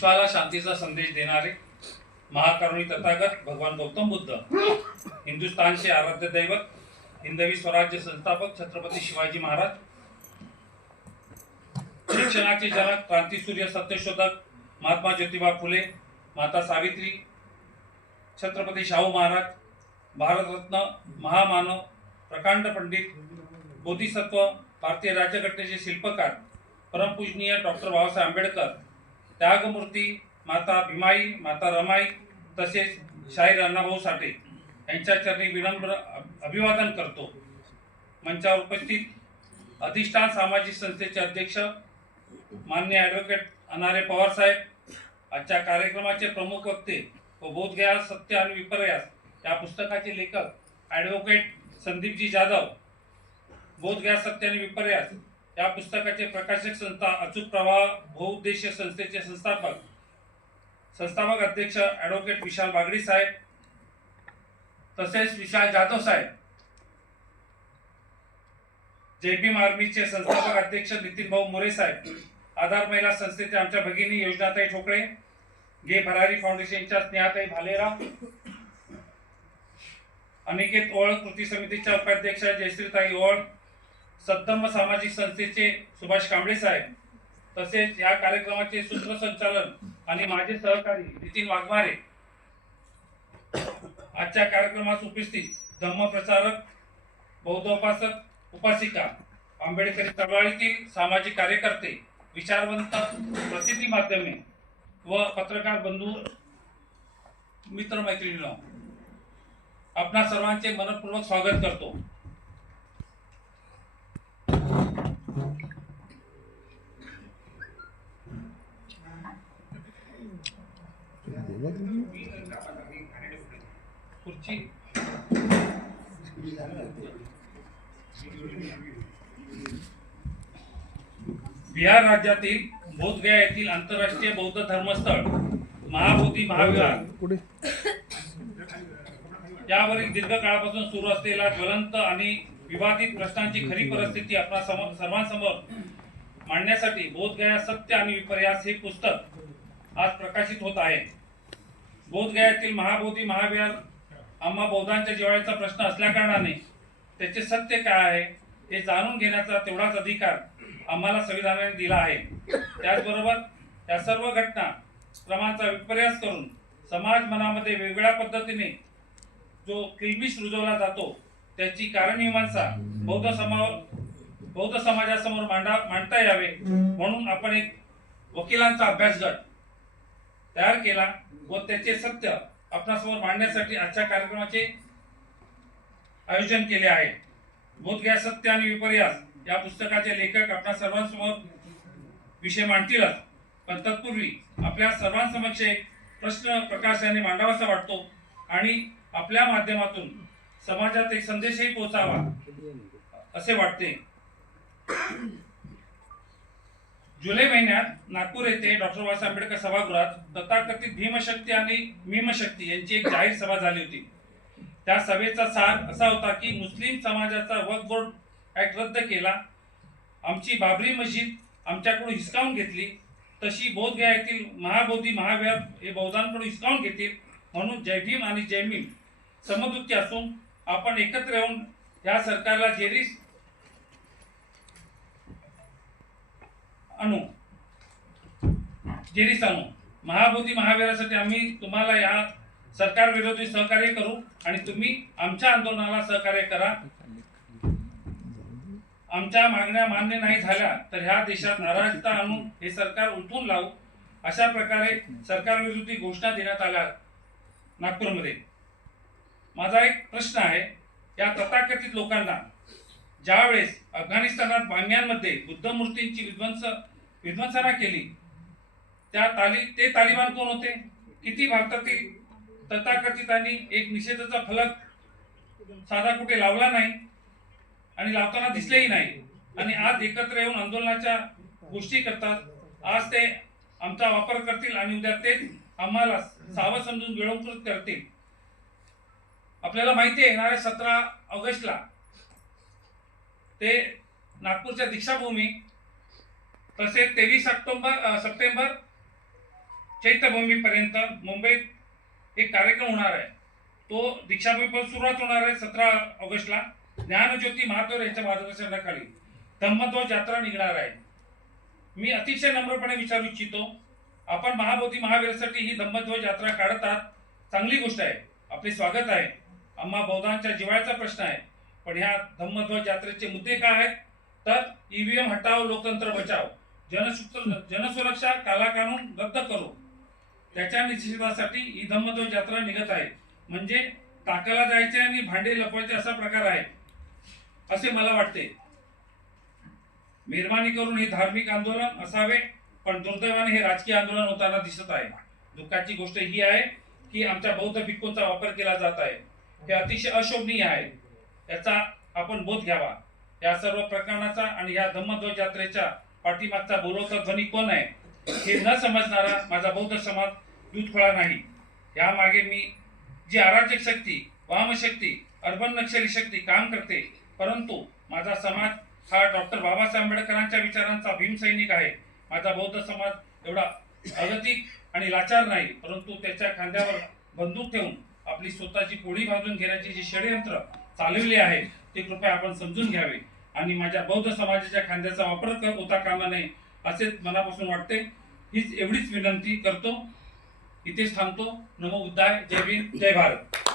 विश्वाला शांतीचा संदेश देणारे महाकरुणी तथागत भगवान गौतम बुद्ध हिंदुस्थानचे आराध्य दैवत हिंदवी स्वराज्य संस्थापक छत्रपती शिवाजी महाराज शिक्षणाचे जनक क्रांतीसूर्य सत्यशोधक महात्मा ज्योतिबा फुले माता सावित्री छत्रपती शाहू महाराज भारतरत्न महामानव प्रकांड पंडित बोधिसत्व भारतीय राज्यघटनेचे शिल्पकार परमपूजनीय डॉक्टर बाबासाहेब आंबेडकर त्यागमूर्ती माता भीमाई माता रमाई तसेच शाहीर अण्णाभाऊ साठे यांच्या चरणी विनम्र अभिवादन करतो. मंचावर उपस्थित अधिष्ठान सामाजिक संस्थेचे अध्यक्ष मान्य ॲडव्होकेट अनारे पवार साहेब आजच्या कार्यक्रमाचे प्रमुख वक्ते व बोधगया सत्य आणि विपर्यास या पुस्तकाचे लेखक ॲडव्होकेट संदीपजी जाधव बोधगया सत्य आणि विपर्यास या पुस्तकाचे प्रकाशक संस्था अचूक प्रवाह बहुउद्देशीय संस्थेचे संस्थापक संस्थापक अध्यक्ष ॲडव्होकेट विशाल बागडी साहेब तसेच विशाल जाधव साहेब जे आर्मीचे संस्थापक अध्यक्ष नितीन भाऊ मोरे साहेब आधार महिला संस्थेचे आमच्या भगिनी योजनाताई ठोकळे गे भरारी फाउंडेशनच्या स्नेहाताई भालेराव अनिकेत ओळ कृती समितीच्या उपाध्यक्ष जयश्रीताई ओळ सद्धम्म सामाजिक संस्थेचे सुभाष कांबळे साहेब तसेच या कार्यक्रमाचे सूत्रसंचालन आणि माझे सहकारी नितीन वाघमारे. आजच्या कार्यक्रमास उपस्थित धम्मप्रचारक बौद्धोपासक उपासिका आंबेडकरी चळवळीतील सामाजिक कार्यकर्ते विचारवंत प्रसिद्धी माध्यमे व पत्रकार बंधू मित्रमैत्रिणींनो आपणा सर्वांचे मनपूर्वक स्वागत करतो. बिहार राज्यातील बोधगया येथील आंतरराष्ट्रीय बौद्ध धर्मस्थळ महाबोधी महाविहार यावरील दीर्घकाळापासून सुरू असलेला ज्वलंत आणि विवादित प्रश्नांची खरी परिस्थिती आपणा सम- सर्वांसमोर मांडण्यासाठी बोधगया सत्य आणि विपर्यास हे पुस्तक आज प्रकाशित होत आहे. बोधगयातील महाबोधी महाविहार आम्हा बौद्धांच्या जिवाळ्याचा प्रश्न असल्याकारणाने त्याचे सत्य काय आहे हे जाणून घेण्याचा तेवढाच अधिकार आम्हाला संविधानाने दिला आहे. त्याचबरोबर या सर्व घटना क्रमांचा विपर्यास करून समाज मनामध्ये वेगवेगळ्या पद्धतीने जो किलबिश रुजवला जातो त्याची कारणमीमांसा बौद्ध समावर बौद्ध समाजासमोर मांडा मांडता यावे म्हणून आपण एक वकिलांचा अभ्यास गट तयार केला व त्याचे सत्य आपणासमोर मांडण्यासाठी आजच्या कार्यक्रमाचे आयोजन केले आहे. बोधग्या सत्य आणि विपर्यास या पुस्तकाचे लेखक आपल्या सर्वांसमोर विषय मांडतीलच. पण तत्पूर्वी आपल्या सर्वांसमक्ष एक प्रश्न प्रकाशाने मांडावासा वाटतो आणि आपल्या माध्यमातून समाजात एक संदेशही पोहोचावा असे वाटते. जुलै महिन्यात नागपूर येथे डॉक्टर बाबासाहेब आंबेडकर सभागृहात तथाकथित भीमशक्ती आणि मीमशक्ती यांची एक जाहीर सभा झाली होती. त्या सभेचा सार असा होता की मुस्लिम समाजाचा वक्फ बोर्ड ऍक्ट रद्द केला आमची बाबरी मस्जिद आमच्याकडून हिसकावून घेतली तशी बोधगया येथील महाबोधी महाविहार हे बौद्धांकडून हिसकावून घेतील म्हणून जय भीम आणि जय भीम समदुःखी असून आपण एकत्र येऊन या सरकारला जेरीस अणू. जेरीस अणू. महाबोधी महावीरासाठी आम्ही तुम्हाला या सरकार विरोधी सहकार्य करू आणि तुम्ही आमच्या आंदोलनाला सहकार्य करा. आमच्या मागण्या मान्य नाही झाल्या तर ह्या देशात नाराजता आणून हे सरकार उलटून लावू. अशा प्रकारे सरकार विरोधी घोषणा देण्यात आल्या नागपूरमध्ये. माझा एक प्रश्न आहे या तथाकथित लोकांना ज्यावेळेस अफगाणिस्तानात बांग्यांमध्ये बुद्ध मूर्तींची विध्वंस विध्वंसना केली त्या ताली ते तालिबान कोण होते? किती भारतातील तथाकथितांनी एक निषेधाचा फलक साधा कुठे लावला नाही आणि लावताना दिसलेही नाही आणि आज एकत्र येऊन आंदोलनाच्या गोष्टी करतात. आज ते आमचा वापर करतील आणि उद्या तेच आम्हाला सावध समजून गिळंकृत करतील. आपल्याला माहिती आहे येणाऱ्या सतरा ऑगस्टला ते नागपूरच्या दीक्षाभूमी तसेच तेवीस ऑक्टोबर सप्टेंबर चैत्यभूमीपर्यंत मुंबईत एक कार्यक्रम होणार आहे. तो दीक्षाभूमीपासून सुरुवात होणार आहे सतरा ऑगस्टला. ज्ञानज्योती महातोर यांच्या मार्गदर्शनाखाली धम्मध्वज यात्रा निघणार आहे. मी अतिशय नम्रपणे विचारू इच्छितो आपण महाबोधी महावीरसाठी ही धम्मध्वज यात्रा काढत आहात. चांगली गोष्ट आहे. आपले स्वागत आहे. आम्हा बौद्धांच्या जिवाळ्याचा प्रश्न आहे. पण ह्या धम्मध्वज यात्रेचे मुद्दे काय आहेत? तर ईव्हीएम हटाव लोकतंत्र बचाव जनसुक्त जनसुरक्षा कालाकानून रद्द करू. त्याच्या निषेधासाठी ही धम्मध्वज यात्रा निघत आहे. म्हणजे टाकाला जायचे आणि भांडे लपवायचे असा प्रकार आहे असे मला वाटते. मेहरबानी करून हे धार्मिक आंदोलन असावे पण दुर्दैवाने हे राजकीय आंदोलन होताना दिसत आहे. दुःखाची गोष्ट ही आहे की आमच्या बौद्ध भिक्खूंचा वापर केला जात आहे. हे अतिशय अशोभनीय आहे. याचा आपण बोध घ्यावा. या सर्व प्रकरणाचा आणि या धम्मध्वज यात्रेच्या पाठीमागचा बोलवता ध्वनी कोण आहे हे न समजणारा माझा बौद्ध समाज दूधफळा नाही. यामागे मी जी अराजक शक्ती वामशक्ती अर्बन नक्षली शक्ती काम करते परंतु माझा समाज हा डॉक्टर बाबासाहेब आंबेडकरांच्या विचारांचा भीमसैनिक आहे. माझा बौद्ध समाज एवढा अगतिक आणि लाचार नाही परंतु त्याच्या खांद्यावर बंदूक ठेवून आपली स्वतःची पोळी भाजून घेण्याची जी षडयंत्र चालविले आहे ते कृपया आपण समजून घ्यावे. आणि माझ्या बौद्ध समाजाच्या खांद्याचा वापर कर होता कामा नये असेच मनापासून वाटते. हीच एवढीच विनंती करतो. इथेच थांबतो. नमो उद्धाय. जय भीम. जय भारत.